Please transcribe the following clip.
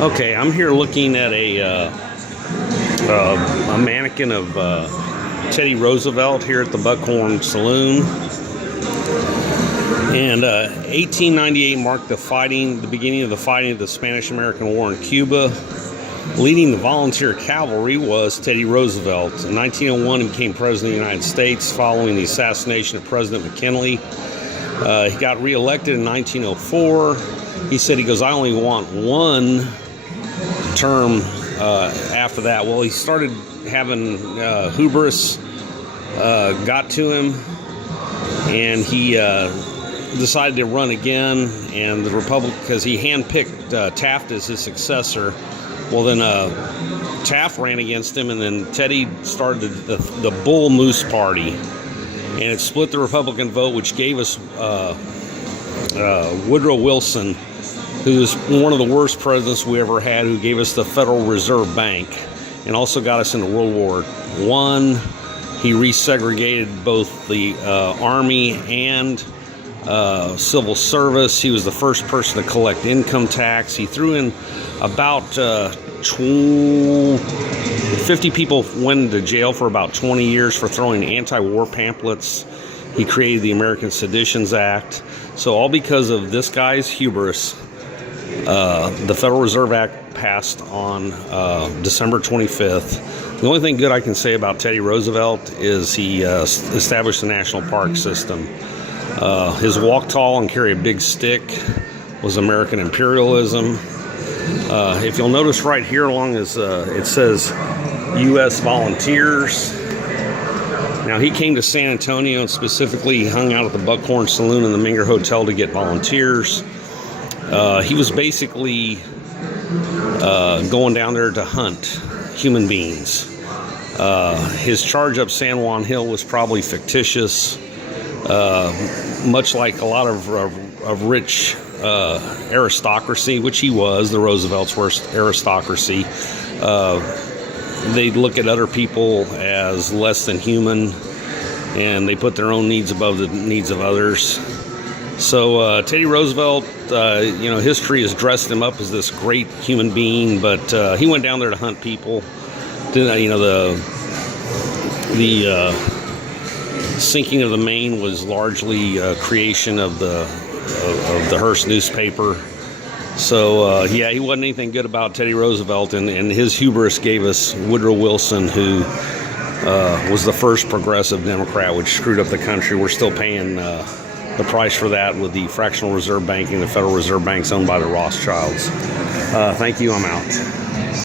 Okay, I'm here looking at a mannequin of Teddy Roosevelt here at the Buckhorn Saloon. And 1898 marked the beginning of the fighting of the Spanish-American War in Cuba. Leading the volunteer cavalry was Teddy Roosevelt. In 1901, he became president of the United States following the assassination of President McKinley. He got reelected in 1904. He said, I only want one term after that. Well, he started having hubris got to him, and he decided to run again. And the Republic, because he handpicked Taft as his successor. Well, then Taft ran against him, and then Teddy started the Bull Moose Party, and it split the Republican vote, which gave us Woodrow Wilson, who's one of the worst presidents we ever had, who gave us the Federal Reserve Bank and also got us into World War I. He resegregated both the Army and civil service. He was the first person to collect income tax. He threw in about 50 people went into jail for about 20 years for throwing anti-war pamphlets. He created the American Seditions Act. So all because of this guy's hubris, the Federal Reserve Act passed on December 25th. The only thing good I can say about Teddy Roosevelt is he established the national park system. His walk tall and carry a big stick was American imperialism. If you'll notice right here along his, it says U.S. Volunteers. Now, he came to San Antonio and specifically hung out at the Buckhorn Saloon and the Minger Hotel to get volunteers. He was basically going down there to hunt human beings. His charge up San Juan Hill was probably fictitious, much like a lot of rich aristocracy, which he was. The Roosevelts were aristocracy. They look at other people as less than human, and they put their own needs above the needs of others. So Teddy Roosevelt, history has dressed him up as this great human being, but he went down there to hunt people. The sinking of the Maine was largely a creation of the Hearst newspaper. So he wasn't anything good about Teddy Roosevelt, and his hubris gave us Woodrow Wilson, who was the first progressive Democrat, which screwed up the country. We're still paying the price for that with the fractional reserve banking. The Federal Reserve Bank's owned by the Rothschilds. Thank you. I'm out.